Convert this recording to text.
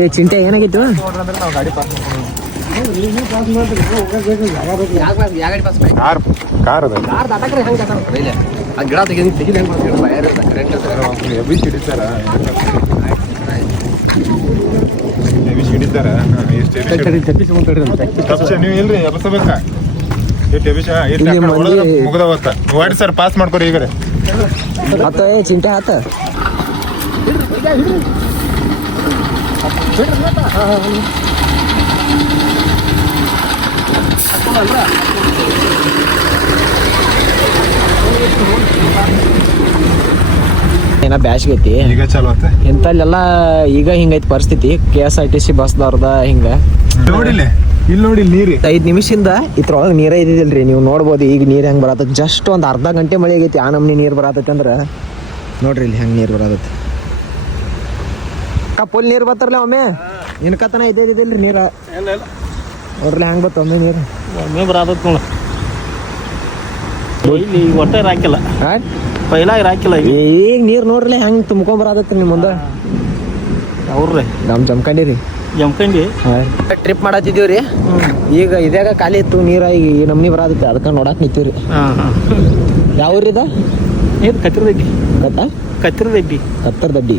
ಏ ಚಿಂಟೆ ಏನಾಗಿತ್ತು? ಕಾರ್ ಗಿಡ ತೆಗಿಲಿಲ್ಲ ನೀವು ಇಲ್ರಿ ಎಬ್ಸಬೇಕಾ ಮುಗ್ದವತ್ತ ವಾಡಿ ಸರ್ ಪಾಸ್ ಮಾಡ್ಕೊರಿ ಈ ಕಡೆ ಆತ ಚಿಂಟೆ ಆತ ಏನ ಬ್ಯಾಸ್ಗೆ ಐತಿ ಈಗ ಚಲೋ ಆತ ಇಂಥಲ್ಲೆಲ್ಲ ಈಗ ಹಿಂಗೈತಿ ಪರಿಸ್ಥಿತಿ. KSRTC ಬಸ್ದವ್ರದ ಹಿಂಗ ನೋಡಿಲ್ಲ ಇಲ್ಲಿ ನೋಡಿ ನೀರಿ 5 ನಿಮಿಷದಿಂದ ಇದ್ರೊಳಗೆ ನೀರೇ ಇದ್ದಿಲ್ರಿ. ನೀವು ನೋಡ್ಬೋದು ಈಗ ನೀರು ಹೆಂಗೆ ಬರತ್ತ. ಜಸ್ಟ್ ಒಂದು ಅರ್ಧ ಗಂಟೆ ಮಳೆ ಆಗೈತಿ. ಆ ನಮ್ನಿ ನೀರು ಬರತೈತಿ ಅಂದ್ರೆ ನೋಡ್ರಿ ಇಲ್ಲಿ ಹೆಂಗೆ ನೀರು ಬರತೈತಿ. ಫುಲ್ ನೀರು ಬರ್ತಾರಲ್ಲ ಒಮ್ಮೆ ಇನ್ಕತನ ಇದ್ದಿಲ್ರಿ ನೀರ. ನೋಡ್ರಿ ಹೆಂಗೆ ಬತ್ತ ಒಮ್ಮೆ ನೀರು ಒಮ್ಮೆ ಬರತೈತಿ ನೋಡ. ಇಲ್ಲಿ ಒಟ್ಟ ಹಾಕಿಲ್ಲ, ಪೈಲಾಗ ಹಾಕಿಲ್ಲ. ಈಗ ನೀರು ನೋಡ್ರಿ ಹೆಂಗೆ ತುಂಬ್ಕೊಂಡ್ ಬರತೈತಿ ನಿಮ್ಮ ಮುಂದೆ. ಅವ್ರಿ ನಮ್ ಜಮ್ಕಂಡಿರಿ ಜಮ್ಕಂಡಿ ಟ್ರಿಪ್ ಮಾಡತ್ತಿದ್ದೀವ್ರಿ. ಈಗ ಇದ್ಯಾಗ ಖಾಲಿ ಇತ್ತು ನೀರ. ಈಗ ಈ ನಮ್ನಿ ಬರತೈತಿ ಅದಕ್ಕೆ ನೋಡಕ್ ನಿಂತೀವ್ರಿ. ಯಾವ ಊರಿದ? ಇದು ಕತ್ತಿರದಡ್ಡಿ. ಕತ್ತರದಡ್ಡಿ. ಕತ್ತಿರದಡ್ಡಿ.